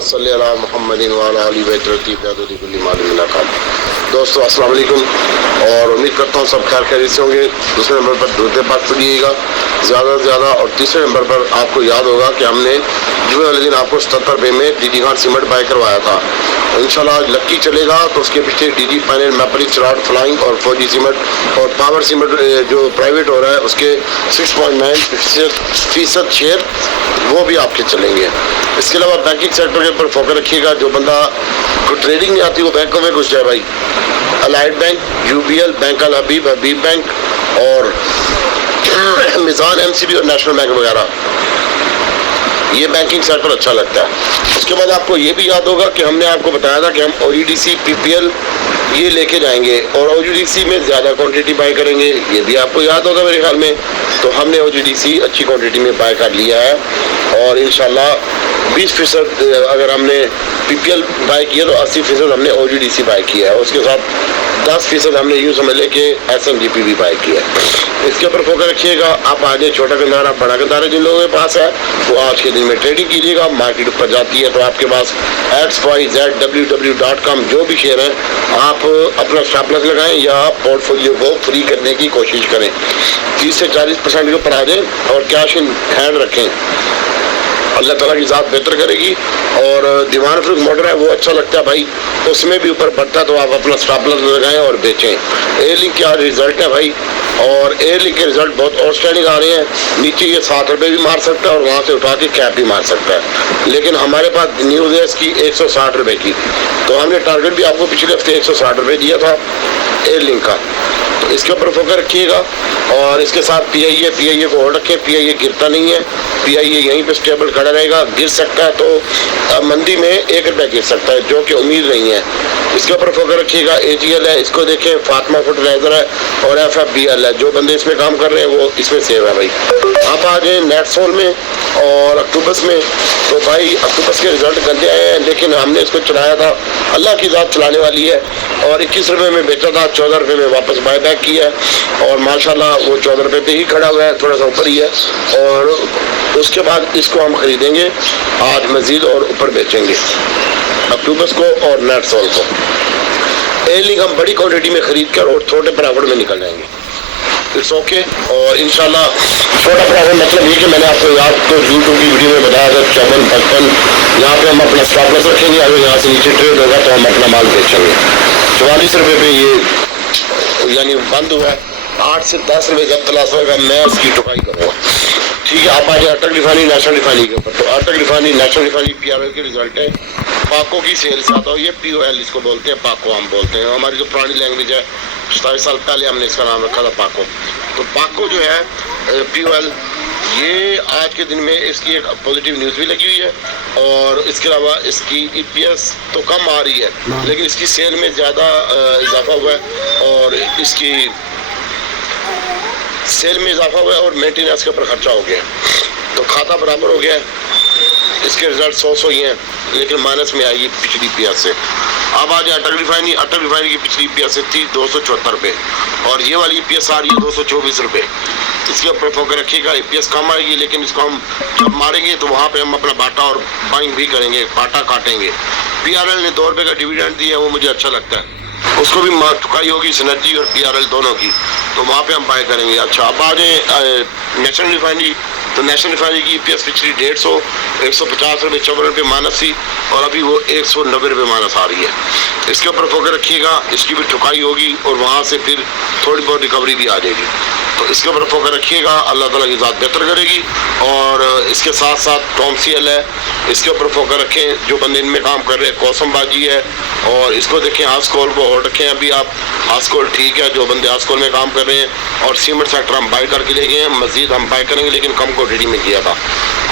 सल्ली अला मुहम्मदिन व अला आलि बैत रतीब कुल्ली मालूम लकात। दोस्तों अस्सलाम वालेकुम, और उम्मीद करता हूँ सब खैर खैरियत से होंगे। दूसरे नंबर पर दुरूद पाक पढ़िएगा ज़्यादा से ज़्यादा, और तीसरे नंबर पर आपको याद होगा कि हमने जुमे वाले दिन आपको 77 रुपये में डीडी खान सीमेंट बाय करवाया था। इंशाल्लाह लक्की चलेगा तो उसके पीछे डीडी पैनल, मैपरिक्स रॉड, फ्लाइंग और 4G सीमेंट और पावर सीमेंट जो प्राइवेट हो रहा है उसके 6.9% शेयर वो भी आपके चलेंगे। इसके अलावा बैंकिंग सेक्टर के ऊपर फोकस रखिएगा। जो बंदा को ट्रेडिंग नहीं आती वो बैंकों में घुस जाए भाई। अलाइड बैंक, UBL, बैंक अल हबीब, हबीब बैंक और मिजान, MCB और नेशनल बैंक वगैरह, ये बैंकिंग सेक्टर अच्छा लगता है। उसके बाद आपको ये भी याद होगा कि हमने आपको बताया था कि हम OGDC, PPL ये लेके जाएंगे और OGDC में ज़्यादा क्वांटिटी बाय करेंगे, ये भी आपको याद होगा मेरे ख्याल में। तो हमने OGDC अच्छी क्वांटिटी में बाय कर लिया है और इंशाल्लाह 20% अगर हमने PPL बाय किया तो 80% हमने OGDC बाय किया है। उसके साथ 10% हमने यूँ समझ ले कि SNGP भी बाय किया है। इसके ऊपर फोकस रखिएगा। आप आगे छोटा गंदारा, बड़ा गंदारा जिन लोगों के पास है वो आज के दिन में ट्रेडिंग कीजिएगा। मार्केट ऊपर जाती है तो आपके पास XYZ जो भी शेयर है आप अपना स्टॉप लॉस लगाएं या पोर्टफोलियो को फ्री करने की कोशिश करें। 30 से 40% के ऊपर आ जाए और कैश इन हैंड रखें। अल्लाह ताला की ज़ात बेहतर करेगी। और दीवान फ्रूट मॉडल है वो अच्छा लगता है भाई, उसमें भी ऊपर बढ़ता है तो आप अपना स्टॉप लॉस लगाएं और बेचें। एयरलिंक का रिजल्ट है भाई, और एयरलिंक के रिजल्ट बहुत आउटस्टैंडिंग आ रहे हैं। नीचे ये 7 रुपये भी मार सकता है और वहाँ से उठा के कैप भी मार सकता है, लेकिन हमारे पास न्यूज़ है इसकी 160 रुपये की। तो हमने टारगेट भी आपको पिछले हफ्ते 160 रुपये दिया था एयरलिंक का, तो इसके ऊपर फोकस रखिएगा। और इसके साथ PIA को होल्ड रखें। PIA गिरता नहीं है, PIA यहीं पे स्टेबल खड़ा रहेगा। गिर सकता है तो मंदी में 1 रुपया गिर सकता है, जो कि उम्मीद नहीं है। इसके ऊपर फोकस रखिएगा। AGL है, इसको देखें। फातिमा फर्टिलाइजर है और FFBL है। जो बंदे इसमें काम कर रहे हैं वो इसमें सेव है भाई। आप आ गए नेटसोल में और अक्टूबस में, तो भाई अक्टूबस के रिजल्ट गंदे आए हैं, लेकिन हमने इसको चलाया था। अल्लाह की ज़ात चलाने वाली है। और 21 रुपये में बेचा था, 14 रुपये में वापस बाय बैक किया और माशाल्लाह वो 14 रुपये पे ही खड़ा हुआ है, थोड़ा सा ऊपर ही है। और उसके बाद इसको हम खरीदेंगे आज मजीद और ऊपर बेचेंगे अक्टूबस को और नेटसोल को। एयरलिंक हम बड़ी क्वांटिटी में खरीद कर और छोटे प्रॉफिट में निकल जाएंगे। It's okay. और इंशाल्लाह छोटा प्रॉफिट मतलब ये कि मैंने आपको याद तो यूट्यूब की वीडियो में बताया था 54-55, यहाँ पे हम अपना स्टॉप लॉस रखेंगे। अगर यहाँ से नीचे ट्रेड होगा तो हम अपना माल बेचेंगे। 44 रुपये पे ये यानी बंद हुआ है। 8 से 10 रुपये जब तलाश होगा मैं उसकी टुकाई करूँगा। ठीक है, आप आज अटक रिफाइनरी, नेशनल रिफाइनरी के ऊपर। तो अटक रिफाइनरी, नेशनल रिफाइनरी, PRL के रिजल्ट है। पाको की सेल से आता हो, ये POL इसको बोलते हैं, पाको हम बोलते हैं। हमारी जो पुरानी लैंग्वेज है 27 साल पहले हमने इसका नाम रखा था पाको। तो पाको जो है POL, ये आज के दिन में इसकी एक पॉजिटिव न्यूज़ भी लगी हुई है। और इसके अलावा इसकी EPS तो कम आ रही है, लेकिन इसकी सेल में ज़्यादा इजाफा हुआ है और इसकी सेल में इजाफा हुआ है और मेंटेनेंस के ऊपर खर्चा हो गया, तो खाता बराबर हो गया है। इसके रिजल्ट 100 ही हैं, लेकिन माइनस में आएगी पिछली EPS से। अब आज अटक रिफाइनरी की पिछली EPS थी 274 रुपये और ये वाली EPS आ रही है 224 रुपये। इसके ऊपर फोकस रखिएगा। EPS कम आएगी, लेकिन इसको हम जब मारेंगे तो वहाँ पे हम अपना बाटा और बाइंग भी करेंगे, बाटा काटेंगे। PRL ने 2 रुपये का डिविडेंड दिया है, वो मुझे अच्छा लगता है। उसको भी चुकाई होगी सिनर्जी और PRL दोनों की, तो वहाँ पे हम बाय करेंगे। अच्छा, अब आ जाए नेशनल रिफाइनरी। तो नेशनल रिफाइनरी की EPS पिछली 150, 150 रुपये, 54 रुपये माइनस थी और अभी वो 190 रुपये माइनस आ रही है। इसके ऊपर फोकस रखिएगा। इसकी भी ठुकाई होगी और वहाँ से फिर थोड़ी बहुत रिकवरी भी आ जाएगी, तो इसके ऊपर फोकस रखिएगा। अल्लाह ताला की ज़ात बेहतर करेगी। और इसके साथ साथ TOMCL है, इसके ऊपर फोकस रखें। जो बंदे इनमें काम कर रहे हैं, कौसमबाजी है और इसको देखें। हास्कोल को होल्ड रखें। अभी आप हास्कोल ठीक है, जो बंदे हास्कोल में काम कर रहे हैं। और सीमेंट सेक्टर हम बाय करके ले गए, मजीद हम बाय करेंगे, लेकिन कम क्वांटिटी में किया था।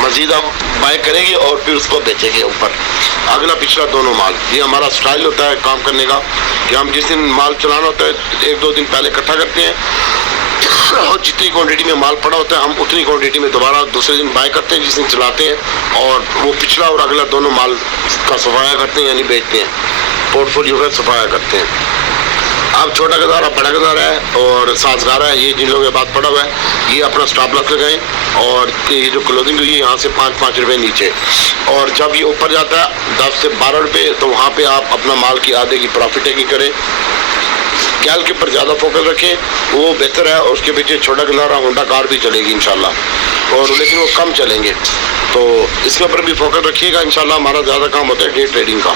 मजीद हम बाय करेंगे और फिर उसको बेचेंगे ऊपर, अगला पिछला दोनों माल। ये हमारा स्टाइल होता है काम करने का कि हम जिस दिन माल चलाना होता है 1-2 दिन पहले इकट्ठा करते हैं और जितनी क्वांटिटी में माल पड़ा होता है हम उतनी क्वांटिटी में दोबारा दूसरे दिन बाय करते हैं जिस दिन चलाते हैं, और वो पिछला और अगला दोनों माल का सफाया करते हैं, यानी बेचते हैं, पोर्टफोलियो का सफाया करते हैं। اب چھوٹا گزارا بڑا گزارا ہے اور سازگارا ہے، یہ جن لوگوں کے بعد پڑا ہوا ہے یہ اپنا سٹاپ لاس لگائیں، اور یہ جو کلوزنگ ہوئی ہے یہاں سے 5 روپے نیچے، اور جب یہ اوپر جاتا ہے 10 سے 12 روپے تو وہاں پہ آپ اپنا مال کی آدھے کی پروفٹ ٹیکنگ کریں۔ کیل کے پر زیادہ فوکس رکھیں، وہ بہتر ہے، اور اس کے پیچھے چھوٹا گزارا ہونڈا کار بھی چلے گی انشاءاللہ، اور لیکن وہ کم چلیں گے، تو اس کے اوپر بھی فوکس رکھیے گا انشاءاللہ۔ ہمارا زیادہ کام ہوتا ہے ڈے ٹریڈنگ کا،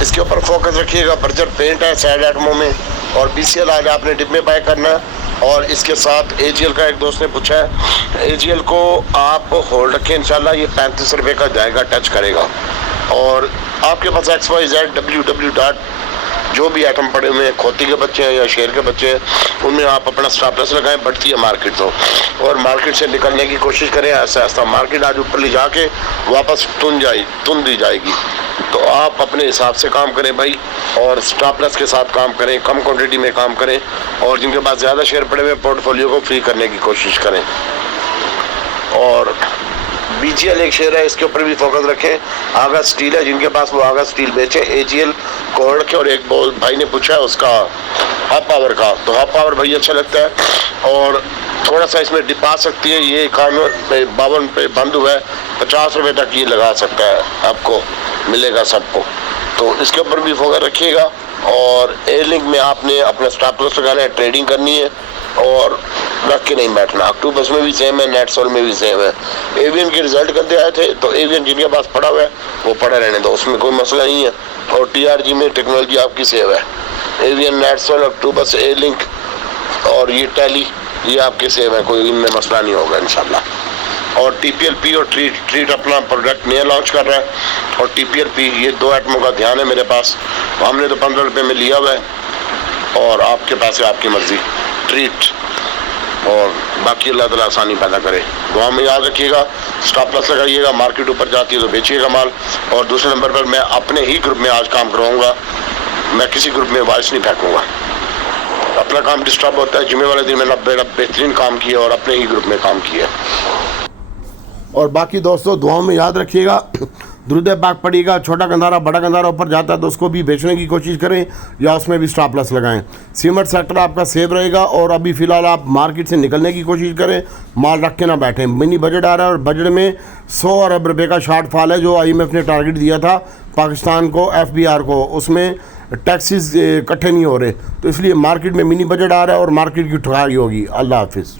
اس کے اوپر فوکس رکھیے گا۔ برجر پینٹ ہے سائڈ ایٹموں میں، اور بی سی ایل آج آپ نے ڈب میں بائی کرنا ہے، اور اس کے ساتھ اے جی ایل کا ایک دوست نے پوچھا ہے، اے جی ایل کو آپ ہولڈ رکھیں انشاءاللہ، یہ 35 روپے کا جائے گا، ٹچ کرے گا، اور آپ کے پاس XYZ جو بھی ایٹم پڑے ہوئے ہیں، کھوتی کے بچے ہیں یا شیر کے بچے ہیں، ان میں آپ اپنا سٹاپ لاس لگائیں۔ بڑھتی ہے مارکیٹ تو، اور مارکیٹ سے نکلنے کی کوشش کریں ایسا ایسا، مارکیٹ آج اوپر لے جا کے واپس تن دی جائے گی، تو آپ اپنے حساب سے کام کریں بھائی، اور سٹاپ لاس کے ساتھ کام کریں، کم کوانٹٹی میں کام کریں، اور جن کے پاس زیادہ شیئر پڑے ہوئے پورٹ فولیو کو فری کرنے کی کوشش کریں۔ اور بی جی ایل ایک شیئر ہے، اس کے اوپر بھی فوکس رکھیں۔ آگا سٹیل ہے، جن کے پاس وہ آگا سٹیل بیچیں۔ اے جی ایل کو ہولڈ رکھیں، اور ایک بھائی نے پوچھا ہے اس کا ہاف پاور کا، تو ہاف پاور بھائی اچھا لگتا ہے، اور تھوڑا سا اس میں ڈپ آ سکتی ہے، یہ 51 پہ بند ہوا ہے، 50 روپے تک یہ لگا سکتا ہے، آپ کو ملے گا سب کو، تو اس کے اوپر بھی فوکس رکھیے گا۔ اور اے لنک میں آپ نے اپنا سٹاپ لاس لگانا ہے، ٹریڈنگ کرنی ہے، اور رکھ کے نہیں بیٹھنا۔ اکٹوبس میں بھی سیم ہے، نیٹ سول میں بھی سیم ہے۔ ایوین کے رزلٹ کرتے آئے تھے، تو ایوین جن کے پاس پڑا ہوا ہے وہ پڑا رہنے دو، اس میں کوئی مسئلہ نہیں ہے، اور ٹی آر جی میں ٹیکنالوجی آپ کی سیو ہے۔ ایوین، نیٹ سول، اکٹوبس، اے لنک اور یہ ٹیلی، یہ آپ کے سیو ہے، کوئی ان میں مسئلہ نہیں ہوگا انشاءاللہ۔ اور ٹی پی ایل پی اور ٹریٹ اپنا پروڈکٹ نیا لانچ کر رہا ہے، اور ٹی پی ایل پی یہ 2 ایٹموں کا دھیان ہے میرے پاس، ہم نے تو 15 روپے میں لیا ہوا ہے، اور آپ کے پاس ہے آپ کی مرضی۔ ٹریٹ اور باقی اللہ تعالیٰ آسانی پیدا کرے۔ دعا میں یاد رکھیے گا، سٹاپ لاس لگائیے گا، مارکیٹ اوپر جاتی ہے تو بیچیے گا مال۔ اور دوسرے نمبر پر میں اپنے ہی گروپ میں آج کام کراؤں گا، میں کسی گروپ میں وائس نہیں پھینکوں گا، اپنا کام ڈسٹرب ہوتا ہے۔ جمعے والے دن میں بہترین کام کیا اور اپنے ہی گروپ میں کام کیا۔ اور باقی دوستوں دعاؤں میں یاد رکھیے گا، درود پاک پڑھیے گا۔ چھوٹا گندھارا بڑا گندھارا اوپر جاتا ہے تو اس کو بھی بیچنے کی کوشش کریں، یا اس میں بھی سٹاپ لاس لگائیں۔ سیمنٹ سیکٹر آپ کا سیو رہے گا، اور ابھی فی الحال آپ مارکیٹ سے نکلنے کی کوشش کریں، مال رکھ کے نہ بیٹھیں۔ منی بجٹ آ رہا ہے، اور بجٹ میں 100 ارب روپے کا شارٹ فال ہے، جو آئی ایم ایف نے ٹارگٹ دیا تھا پاکستان کو، ایف بی آر کو، اس میں ٹیکسز اکٹھے نہیں ہو رہے، تو اس لیے مارکیٹ میں منی بجٹ آ رہا ہے، اور مارکیٹ کی ٹھکائی ہوگی۔ اللہ حافظ۔